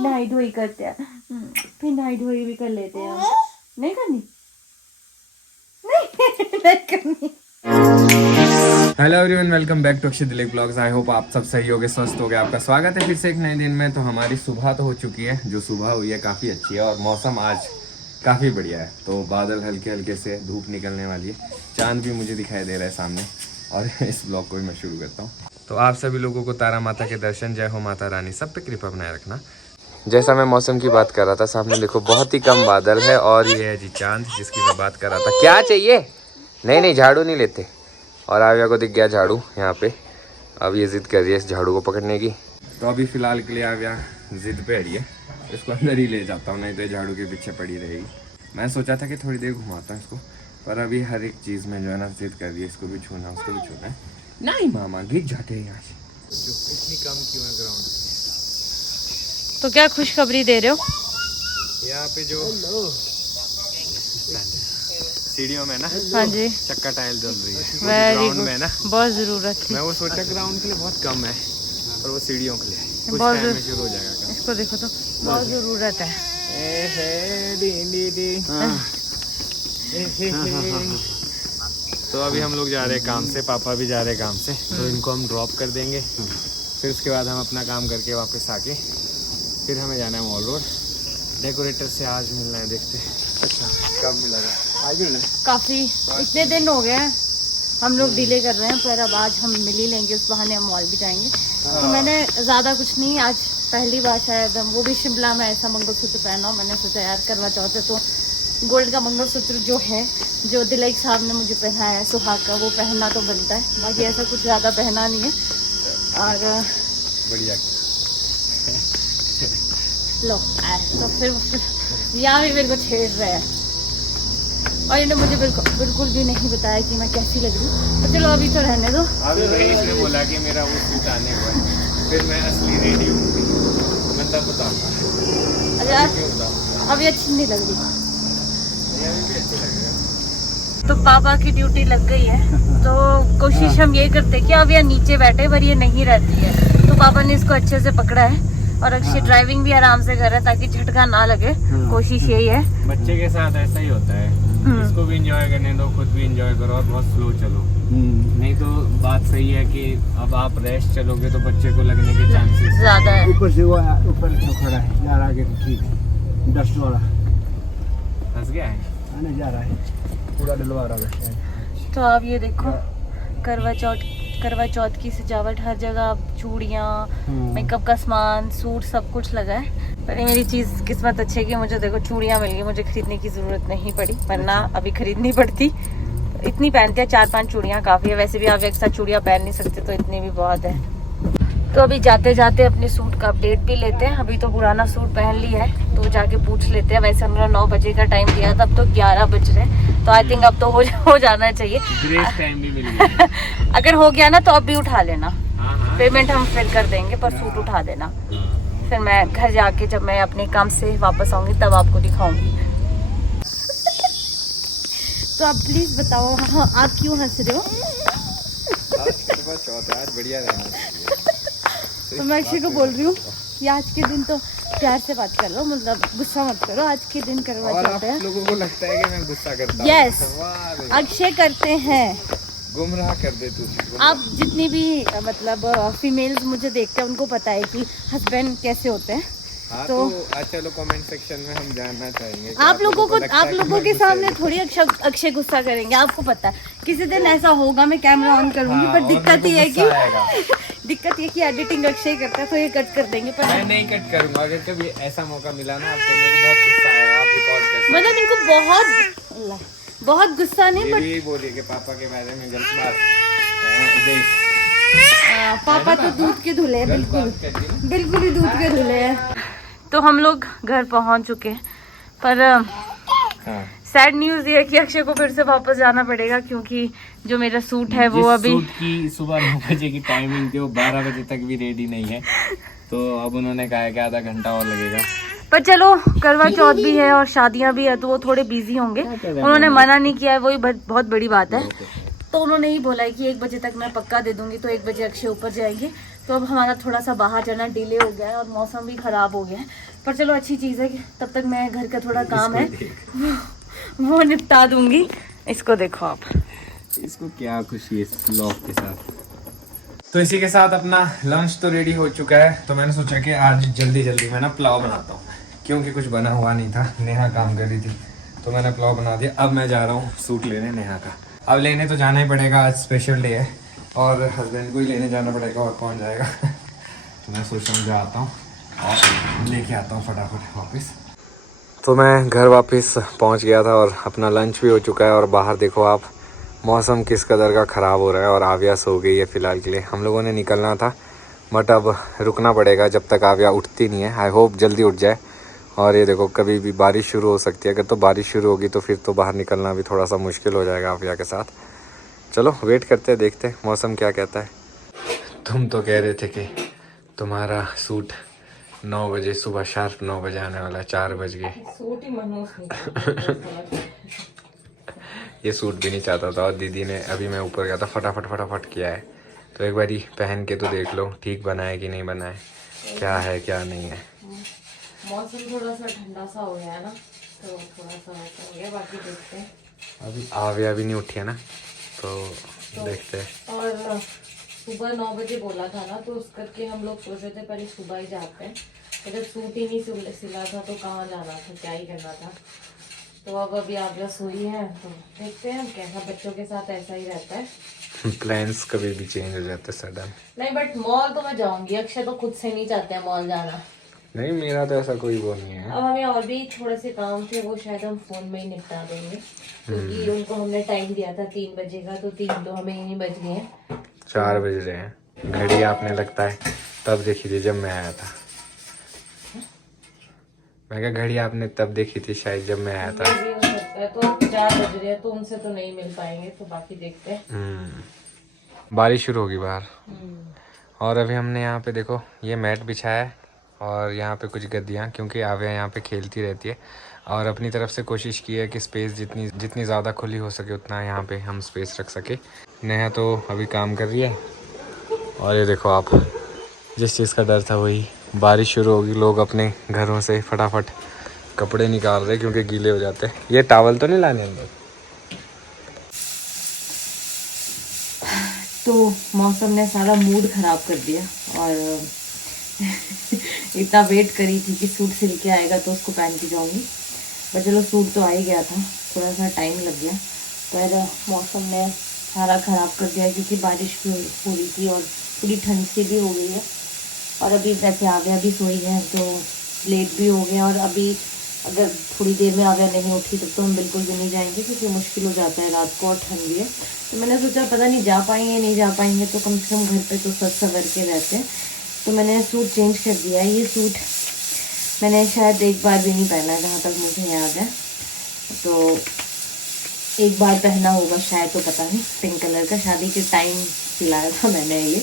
नहाई धोई करते हैं, फिर नहाई धोई भी कर लेते हैं हम। नहीं करनी, नहीं करनी। Hello everyone, welcome back to Akshay Dilip blogs. I hope आप सब सही होगे, स्वस्थ होगे। आपका स्वागत है फिर से एक नए दिन में। तो हमारी सुबह तो हो चुकी है, जो सुबह हुई है काफ़ी अच्छी है और मौसम आज काफ़ी बढ़िया है। तो बादल हल्के हल्के से, धूप निकलने वाली है, चांद भी मुझे दिखाई दे रहा है सामने। और इस ब्लॉग को भी मैं शुरू करता हूँ। तो आप सभी लोगों को तारा माता के दर्शन, जय हो माता रानी, सब पे कृपा बनाए रखना। जैसा मैं मौसम की बात कर रहा था, सामने देखो बहुत ही कम बादल है और ये है जी चांद जिसकी मैं बात कर रहा था। क्या चाहिए? नहीं, झाड़ू नहीं लेते। और आव्या को दिख गया झाड़ू यहाँ पे। अब ये जिद कर रही है इस झाड़ू को पकड़ने की। तो अभी फ़िलहाल के लिए आव्या जिद पे रही है, इसको अंदर ही ले जाता हूँ, नहीं तो झाड़ू के पीछे पड़ी रहेगी। मैं सोचा था कि थोड़ी देर घुमाता हूँ इसको, पर अभी हर एक चीज़ में जो है ना जिद कर रही है, इसको भी छूना उसको भी छूना है। नहीं मामा, गिर जाते हैं यहाँ से। जो इतनी कम क्यों है ग्राउंड? तो क्या खुशखबरी दे रहे हो? यहाँ पे जो सीढ़ियों में ना, हाँ जी, चक्का टाइल जल रही है। वेरी गुड में ना, बहुत जरूरत थी। मैं वो सोचा ग्राउंड के लिए बहुत कम है, और वो सीढ़ियों के लिए कुछ बहुत टाइम में शुरू हो जाएगा काम। इसको देखो तो बहुत जरूरत है। तो अभी हम लोग जा रहे हैं काम से, पापा भी जा रहे हैं काम से, तो इनको हम ड्रॉप कर देंगे। फिर उसके बाद हम अपना काम करके वापस आके फिर हमें जाना है मॉल रोड। डेकोरेटर से आज मिलना है, देखते हैं। अच्छा, कब मिलेगा? आज मिलना है। काफी इतने दिन हो गए हैं हम लोग डिले कर रहे हैं, पर अब आज हम मिल ही लेंगे, उस बहाने हम मॉल भी जाएंगे। तो मैंने ज़्यादा कुछ नहीं, आज पहली बार शायद वो भी शिमला में ऐसा मंगलसूत्र पहना हो। मैंने सोचा यार करवा चौथ है तो गोल्ड का मंगलसूत्र जो है, जो दिलीप साहब ने मुझे पहनाया है सुहाग का, वो पहनना तो बनता है। बाकी ऐसा कुछ ज़्यादा पहना नहीं है। और बढ़िया लो तो फिर यहाँ भी मेरे को छेड़ रहे हैं, और इन्हें मुझे बिल्कुल भी नहीं बताया कि मैं कैसी लग रही हूँ। तो चलो अभी तो रहने दो। अभी इसने बोला कि मेरा वो सूट आने को है, फिर मैं असली रेडी हूँ, मैं तब बताऊँगा। अरे अभी अच्छी नहीं लग रही। अभी भी अच्छी लग रही है। तो पापा की ड्यूटी लग गई है, तो कोशिश हम ये करते कि अब ये नीचे बैठे, पर ये नहीं रहती है। तो पापा ने इसको अच्छे से पकड़ा है और अक्षय ड्राइविंग भी आराम से कर रहा है ताकि झटका ना लगे। कोशिश यही है। बच्चे के साथ ऐसा ही होता है, इसको भी एंजॉय करने दो, खुद भी एंजॉय करो और बहुत स्लो चलो। नहीं तो बात सही है कि अब आप रेस्ट चलोगे तो बच्चे को लगने के चांसेस ज्यादा है। ऊपर से वो ऊपर खड़ा है, जा रहा है ठीक है, डस्ट वाला फंस गया है, आने जा रहा है, पूरा डलवा रहा है। तो आप ये देखो, करवा चौथ की सजावट हर जगह, अब चूड़ियाँ, मेकअप का सामान, सूट, सब कुछ लगा है। पर ये मेरी चीज़ किस्मत अच्छी है कि मुझे देखो चूड़ियाँ मिल गई, मुझे खरीदने की ज़रूरत नहीं पड़ी, वरना अभी खरीदनी पड़ती। तो इतनी पहनते हैं, 4-5 चूड़ियाँ काफ़ी है। वैसे भी आप एक साथ चूड़ियाँ पहन नहीं सकते, तो इतनी भी बहुत है। तो अभी जाते जाते अपने सूट का अपडेट भी लेते हैं। अभी तो पुराना सूट पहन लिया है, तो जाके पूछ लेते हैं। वैसे हमने 9 बजे का टाइम दिया था, अब तो 11 बज रहे हैं, तो आई थिंक अब तो हो जाना चाहिए। ग्रेस टाइम भी मिल गया। अगर हो गया ना तो अब भी उठा लेना, हाँ। पेमेंट हम फिर कर देंगे, पर सूट उठा देना। फिर मैं घर जाके जब मैं अपने काम से वापस आऊंगी तब आपको दिखाऊंगी। तो आप प्लीज बताओ, हाँ, आप क्यों हंस रहे हो? आज करवा चौथ है, आज बढ़िया रहना चाहिए। तो मैं अक्षय को बोल रही हूँ कि आज के दिन तो प्यार से बात कर लो, मतलब गुस्सा मत करो। आज के दिन करवा चौथ है। आप लोगों को लगता है कि मैं गुस्सा करता हूँ? यस, अक्षय करते हैं। गुमराह कर दे तू। आप जितनी भी मतलब फीमेल्स मुझे देखते हैं, उनको पता है कि हस्बैंड कैसे होते हैं। हाँ, तो चलो कमेंट सेक्शन में हम जानना चाहेंगे। आप लोगों के सामने थोड़ी अक्षय गुस्सा करेंगे, आपको पता है। किसी दिन ऐसा होगा, मैं कैमरा ऑन करूंगी, पर दिक्कत ये है कि एडिटिंग अक्षय करता है, तो ये कट कर देंगे। पर मैं नहीं कट करूंगा। अगर कभी ऐसा मौका मिला ना आपको, मेरे को बहुत गुस्सा आएगा, आप रिकॉर्ड कर, मतलब इनको बहुत गुस्सा नहीं, बट यही बोलिए कि पापा के बारे में गलत बात देख। पापा तो दूध के धुले, बिल्कुल ही दूध के धुले हैं। तो हम लोग घर पहुंच चुके हैं, पर सैड न्यूज़ ये है कि अक्षय को फिर से वापस जाना पड़ेगा, क्योंकि जो मेरा सूट है वो अभी सूट की सुबह 9 बजे की टाइमिंग थी, वो 12 बजे तक भी रेडी नहीं है। तो अब उन्होंने कहा है कि आधा घंटा और लगेगा। पर चलो, करवा चौथ भी है और शादियां भी है, तो वो थोड़े बिजी होंगे। उन्होंने मना नहीं किया है, वही बहुत बड़ी बात है। तो उन्होंने ही बोला है कि 1 बजे तक मैं पक्का दे दूंगी, तो 1 बजे अक्षय ऊपर जाएंगे। तो अब हमारा थोड़ा सा बाहर जाना डिले हो गया है और मौसम भी खराब हो गया है, पर चलो अच्छी चीज़ है कि तब तक मैं घर का थोड़ा काम है वो निपटा दूंगी। इसको देखो आप, इसको क्या खुशी है इस व्लॉग के साथ। तो इसी के साथ अपना लंच तो रेडी हो चुका है, तो मैंने सोचा कि आज जल्दी जल्दी मैं ना पुलाव बनाता हूँ, क्योंकि कुछ बना हुआ नहीं था। नेहा काम कर रही थी तो मैंने पुलाव बना दिया। अब मैं जा रहा हूँ सूट लेने नेहा का। अब लेने तो जाना ही पड़ेगा, आज स्पेशल डे है और हस्बैंड को ही लेने जाना पड़ेगा, और कौन जाएगा। तो मैं सोच रहा हूँ जाता हूँ और लेके आता हूँ फटाफट वापस। तो मैं घर वापस पहुँच गया था और अपना लंच भी हो चुका है। और बाहर देखो आप, मौसम किस कदर का ख़राब हो रहा है और आविया सो गई है फ़िलहाल के लिए। हम लोगों ने निकलना था बट अब रुकना पड़ेगा जब तक आविया उठती नहीं है। आई होप जल्दी उठ जाए। और ये देखो कभी भी बारिश शुरू हो सकती है, अगर तो बारिश शुरू होगी तो फिर तो बाहर निकलना भी थोड़ा सा मुश्किल हो जाएगा आविया के साथ। चलो वेट करते हैं, देखते हैं मौसम क्या कहता है। तुम तो कह रहे थे कि तुम्हारा सूट 9 बजे सुबह शार्प 9 बजे आने वाला है, 4 बज गए। सूट ही मनोज ये सूट भी नहीं चाहता था और दीदी ने, अभी मैं ऊपर गया था, फटाफट किया है। तो एक बारी पहन के तो देख लो ठीक बना है कि नहीं बना है, क्या है क्या नहीं है। मौसम थोड़ा सा ठंडा सा हो गया है ना, तो थोड़ा सा हो गया, बाकी देखते हैं। अभी आविया भी नहीं उठी है ना, तो देखते हैं। और सुबह 9 बजे बोला था ना, तो उस करके हम लोग सोच रहे थे पहले सुबह ही जाते हैं। अगर सूट ही नहीं सिला था तो कहाँ जाना था, क्या ही करना था। तो अब अभी आविया सोई है तो देखते हैं कैसा, बच्चों के साथ ऐसा ही रहता है। प्लान्स कभी भी चेंज हो जाते सडन। नहीं बट मॉल तो मैं जाऊंगी, अक्षय तो खुद से नहीं चाहते हैं मॉल जाना। नहीं मेरा तो ऐसा कोई वो नहीं है। अब हमें और भी थोड़े से काम थे, वो शायद हम फोन में ही निपटा देंगे, क्योंकि उनको हमने टाइम दिया था 3 बजे का, तो 3 तो हमें ही बज गए हैं। 4 बज रहे हैं। घड़ी आपने लगता है तब देखी थी जब मैं आया था। मैं क्या, घड़ी आपने तब देखी थी शायद जब मैं आया था। भी हो सकता है, तो 4 बज रहे हैं तो उनसे तो नहीं मिल पाएंगे, तो बाकी देखते हैं। बारिश शुरू होगी बाहर। और अभी हमने यहाँ पे देखो ये मैट बिछाया है और यहाँ पे कुछ गद्दियाँ, क्योंकि आविया यहाँ पे खेलती रहती है। और अपनी तरफ से कोशिश की है कि स्पेस जितनी ज़्यादा खुली हो सके उतना यहाँ पे हम स्पेस रख सके। नेहा तो अभी काम कर रही है और ये देखो आप, जिस चीज़ का डर था वही, बारिश शुरू होगी, लोग अपने घरों से फटाफट कपड़े निकाल रहे क्योंकि गीले हो जाते हैं। ये टॉवल तो नहीं लाने अंदर। तो मौसम ने सारा मूड खराब कर दिया और इतना वेट करी थी कि सूट सिल के आएगा तो उसको पहन के जाऊंगी, पर चलो सूट तो आ ही गया था, थोड़ा सा टाइम लग गया। पर मौसम ने सारा ख़राब कर दिया क्योंकि बारिश भी हो रही थी और पूरी ठंड सी भी हो गई है। और अभी वैसे आविया भी सोई है तो लेट भी हो गया, और अभी अगर थोड़ी देर में आविया नहीं उठी तब तो हम बिल्कुल भी नहीं जाएंगे, क्योंकि मुश्किल हो जाता है रात को और ठंड भी है। तो मैंने सोचा पता नहीं जा पाएंगे नहीं जा पाएंगे, तो कम से कम घर पे तो सज संवर के रहते हैं। तो मैंने सूट चेंज कर दिया। ये सूट मैंने शायद एक बार भी नहीं पहना है जहाँ तक मुझे याद है, तो एक बार पहना होगा शायद, तो पता नहीं। पिंक कलर का शादी के टाइम सिलाया था मैंने ये,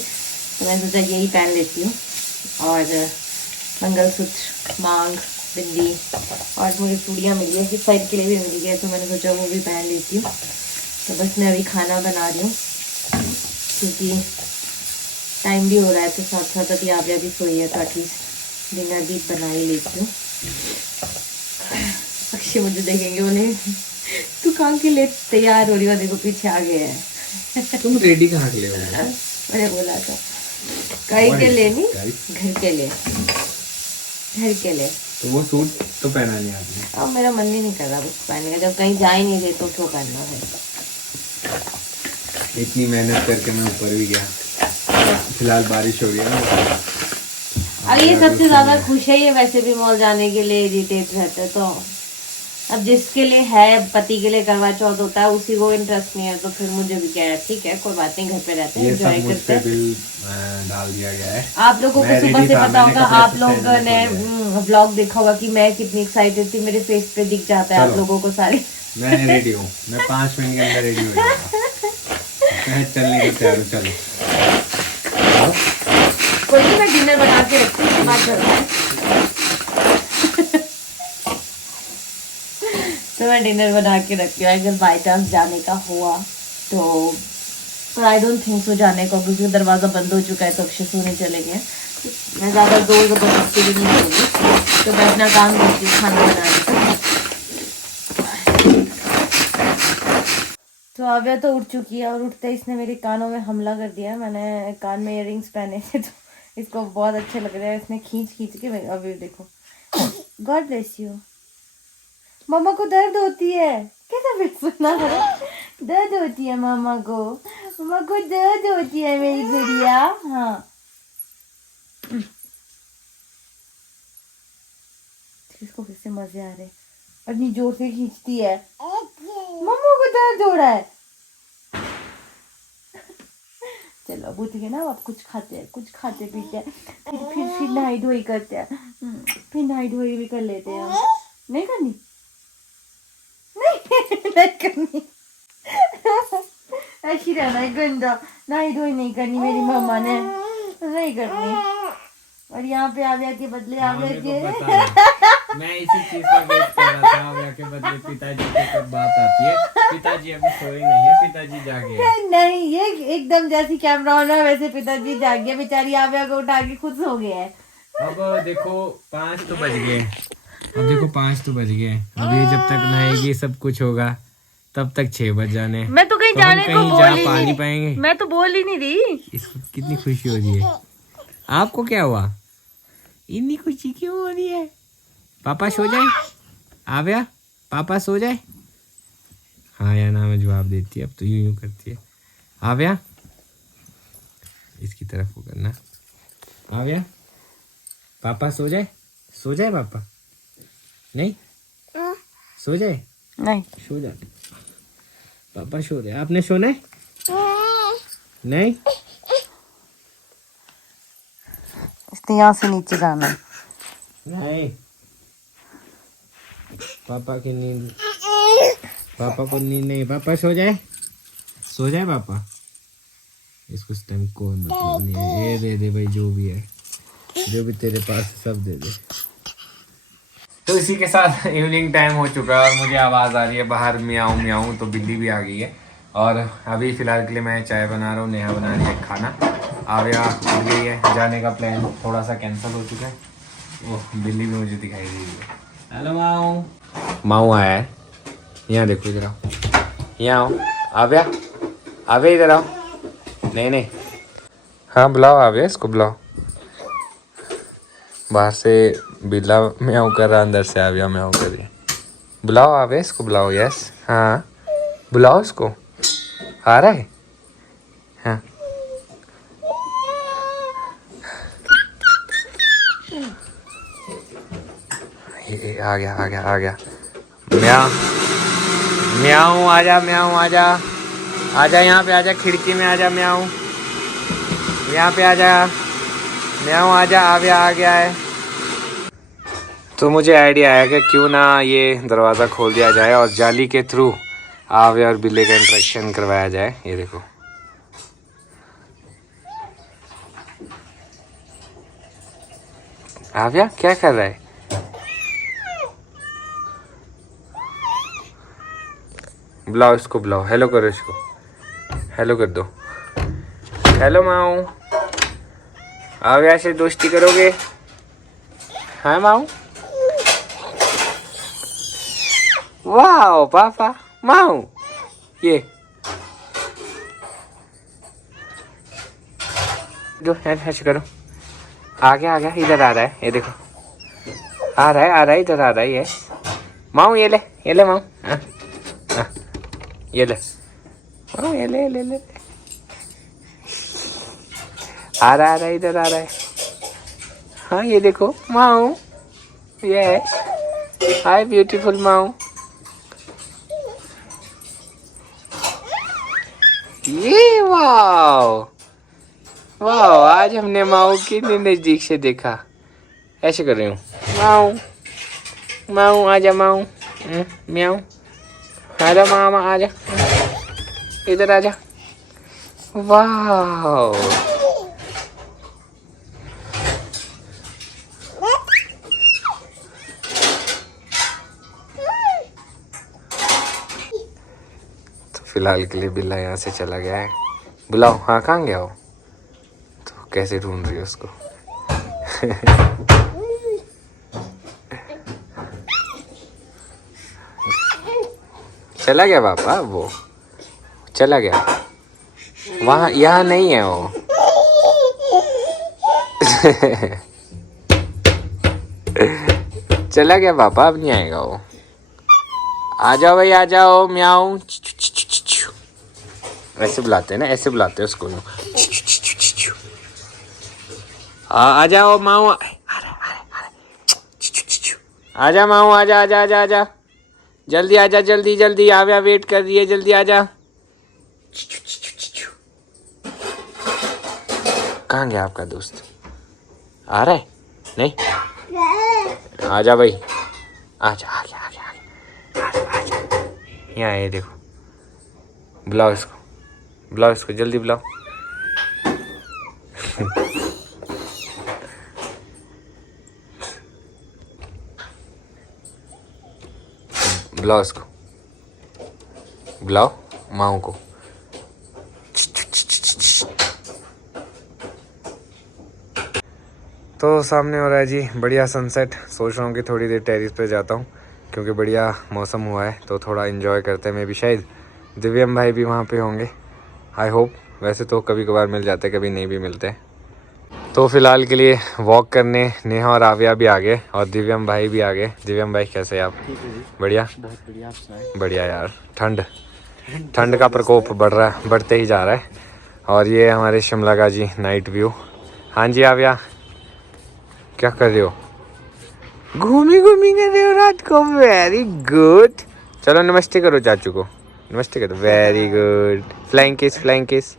तो मैंने सोचा यही पहन लेती हूँ। और मंगलसूत्र, मांग, बिंदी और मुझे चूड़ियाँ मिली है, इस साइड के लिए भी मिली है, तो मैंने सोचा वो भी पहन लेती हूँ। तो बस मैं अभी खाना बना रही हूँ क्योंकि टाइम भी हो रहा है, तो साथ साथ अभी आविया भी सोई है, तो एटलीस्ट डिनर भी बना ही लेती हूँ। अक्षय मुझे देखेंगे, बोले तू कहाँ के लिए तैयार हो रही हो, देखो पीछे आ गए हैं। तुम रेडी कहाँ के लिए हो? मैंने बोला था कहीं के लिए नहीं, घर के लिए, घर के लिए। तो वो सूट तो पहना नहीं आपने? अब मेरा मन ही नहीं कर रहा कुछ पहनने का, जब कहीं जा ही नहीं रहे तो क्यों पहनना है। इतनी मेहनत करके मैं ऊपर भी गया, फिलहाल बारिश हो रही है ना। अब ये सबसे ज्यादा खुश है ये वैसे भी मॉल जाने के लिए इरिटेट रहता है, तो अब जिसके लिए है, पति के लिए करवा चौथ होता है, उसी को इंटरेस्ट नहीं है, तो फिर मुझे भी क्या है, ठीक है कोई बात नहीं, घर पे रहते हैं, एंजॉय करते हैं। बिल डाल दिया गया है। आप लोगों को सुबह से पता होगा, आप लोग ने व्लॉग देखा होगा कि मैं कितनी एक्साइटेड थी, मेरे फेस पे दिख जाता है आप लोगों को सारे। मैं रेडी हूँ, मैं 5 मिनट के अंदर रेडी हो जाऊंगा, मैं चलने को तैयार हूँ। चलो कोई नहीं, मैं डिनर बना के रखती हूँ, बात करते हैं। तो मैं डिनर बना के रखती हूँ, अगर बाई चांस जाने का हुआ तो, पर आई डोंट थिंक सो जाने को, क्योंकि दरवाज़ा बंद हो चुका है तो अक्षय सोने चले गए। मैं ज़्यादा जोर ज़बरदस्ती भी नहीं करूँगी, तो मैं अपना काम करती हूँ खाना बनाने का। तो आव्या तो उठ चुकी है और उठते ही इसने मेरे कानों में हमला कर दिया। मैंने कान में इयररिंग्स पहने थे तो इसको बहुत अच्छे लग रहे हैं। इसने खींच के मेरे, अभी देखो, गॉड ब्लेस यू। मामा को दर्द होती है, कैसा फिर सुना है, दर्द होती है मामा को दर्द होती है मेरी गुड़िया। हाँ, इसको कैसे मजे आ रहे हैं, इतनी जोर से खींचती है। मम्मा को दर्द हो रहा है। चलो अब उठ गए ना, अब कुछ खाते पीते हैं, फिर नहाई धोई करते हैं, फिर नहाई धोई भी कर लेते हैं। नहीं करनी, नहीं करनी, ऐसी रहना है गंदा, नहाई धोई नहीं करनी मेरी मम्मा ने, नहीं करनी। और यहाँ पे आव्या के बदले आव्या के मैं इसी चीज का वेट कर रहा था, आव्या के बदले पिताजी की कब बात आती है। पिताजी अभी सोए नहीं है, पिताजी जागे हैं। नहीं, ये एकदम जैसी कैमरा ऑन है वैसे पिताजी जाग गया, बेचारी आव्या को उठा के खुद सो गए हैं। अब देखो 5 तो बज गए, अभी जब तक नहाएगी सब कुछ होगा तब तक 6 बज जाने। मैं तो कहीं जाने को बोल ही नहीं पाएंगे। मैं तो बोल ही नहीं रही। इसको कितनी खुशी हो रही है। आपको क्या हुआ, इतनी खुशी क्यों हो रही है? पापा सो जाए, आव्या पापा सो जाए। हाँ या ना में जवाब देती है, अब तो यूं करती है। आव्या इसकी तरफ वो करना। आव्या पापा सो जाए पापा। नहीं सो जाए, नहीं सो जा पापा, सो रहे। आपने सोना है? नहीं, इसने यहाँ से नीचे जाना है। नहीं, पापा की नींद, पापा को नींद नहीं। पापा सो जाए पापा। इसको इस टाइम कौन मतलब नहीं है। ये दे दे भाई, जो भी है, जो भी तेरे पास है सब दे दे। तो इसी के साथ इवनिंग टाइम हो चुका है और मुझे आवाज़ आ रही है बाहर म्याऊं म्याऊं, तो बिल्ली भी आ गई है। और अभी फ़िलहाल के लिए मैं चाय बना रहा हूँ, नेहा बना रही है खाना। आव्या उठ गई है, जाने का प्लान थोड़ा सा कैंसिल हो चुका है। ओह, बिल्ली भी मुझे दिखाई दे रही है। हेलो माऊ आया है, यहाँ देखो, इधर आओ, यहाँ आओ। आव्या इधर आओ। नहीं, हाँ बुलाओ आव्या, इसको बुलाओ। बाहर से बिल्ला म्याऊं कर रहा, अंदर से आव्या म्याऊं कर रही है। बुलाओ आव्या, इसको बुलाओ। यस, हाँ बुलाओ इसको, आ रहा है। हाँ ये आ गया। म्याऊं आजा, आजा यहाँ पे, आजा खिड़की में, आजा म्याऊं, यहाँ पे आजा म्याऊं, आजा। आव्या आ गया है। तो मुझे आइडिया आया कि क्यों ना ये दरवाज़ा खोल दिया जाए और जाली के थ्रू आव्या और बिल्ली का इंटरेक्शन करवाया जाए। ये देखो, आव्या क्या कर रहा है? बुलाओ इसको, बुलाओ, हेलो करो इसको, हेलो कर दो। हेलो माऊ, आव्या से दोस्ती करोगे? हाँ माऊ, वाह पापा, माऊ ये दो, ऐसे करो। आ गया, इधर आ रहा है, ये देखो, आ रहा है, इधर आ रहा है। ये माऊ, ये ले माऊ, ये ले माऊ, ये ले। आ रहा है, इधर आ रहा है। हाँ ये देखो माऊ, ये हाय ब्यूटीफुल माऊ। ये वाओ, आज हमने माऊ की नजदीक से देखा। ऐसे कर रही हूँ, माऊ आजा, माऊ म्याऊ, आजा मामा, आजा इधर, आजा। वाओ, तो फिलहाल के लिए बिल्ला यहाँ से चला गया है। बुलाओ, हाँ कहाँ गया हो? तो कैसे ढूंढ रही हो उसको? चला गया पापा, वो चला गया वहाँ, यहाँ नहीं है वो। चला गया पापा, अब नहीं आएगा वो। आ जाओ भाई, आ जाओ, म्याऊं। ऐसे बुलाते हैं ना, ऐसे बुलाते हैं उसको। आ जाओ माऊ, आ जा माऊ, आ जा, आ जा, आ जा, आ जा, जल्दी आ जा, जल्दी जल्दी, आव्या वेट कर रही है, जल्दी आ जा। कहाँ गया आपका दोस्त? आ रहा है? नहीं, आ जा भाई, आ जा, आ गया, आ गया, आ गया, आ जा। यहाँ ये देखो, बुलाओ इसको, बुलाओ इसको, जल्दी बुलाओ। बुलाओ इसको, बुलाओ माऊ को। तो सामने हो रहा है जी बढ़िया सनसेट। सोच रहा हूँ कि थोड़ी देर टेरिस पे जाता हूँ, क्योंकि बढ़िया मौसम हुआ है, तो थोड़ा एंजॉय करते हैं। मैं भी, शायद दिव्यम भाई भी वहाँ पे होंगे, आई होप। वैसे तो कभी कभार मिल जाते, कभी नहीं भी मिलते। तो फ़िलहाल के लिए वॉक करने नेहा और आव्या भी आ गए, और दिव्यम भाई भी आ गए। दिव्यम भाई कैसे हैं आप? बढ़िया, बहुत बढ़िया, आप सुनाए। बढ़िया यार। ठंड का प्रकोप बढ़ते ही जा रहा है। और ये हमारे शिमला का जी नाइट व्यू। हाँ जी आव्या, क्या कर रहे हो? घूमी कर रहे हो रात को, वेरी गुड। चलो नमस्ते करो चाचू को, नमस्ते करो, very good. Flying kiss, flying kiss,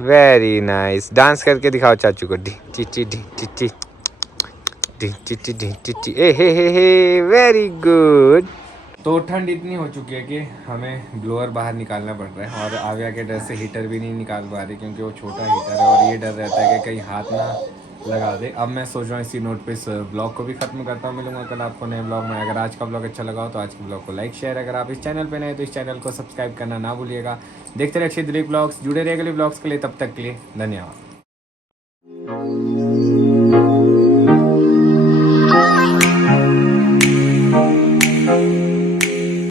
very nice. Dance करके दिखाओ चाचू को, डी टी टी डी टी टी डी टी टी डी टी टी, ए हे, वेरी गुड। तो ठंड इतनी हो चुकी है कि हमें ब्लोअर बाहर निकालना पड़ रहा है, और आव्या के डर से हीटर भी नहीं निकाल पा रही, क्योंकि वो छोटा हीटर है, और ये डर रहता है कि कहीं हाथ ना लगा दे। अब मैं सोच रहा हूँ इसी नोट पे इस ब्लॉग को भी खत्म करता हूँ। मिलूंगा कल आपको नए ब्लॉग में। अगर आज का ब्लॉग अच्छा लगा हो तो आज के ब्लॉग को लाइक शेयर, अगर आप इस चैनल पे नए तो इस चैनल को सब्सक्राइब करना ना भूलिएगा। देखते रहिए अक्षय दिलीप ब्लॉग्स, जुड़े रहिए अगले ब्लॉग्स के लिए। तब तक के लिए धन्यवाद।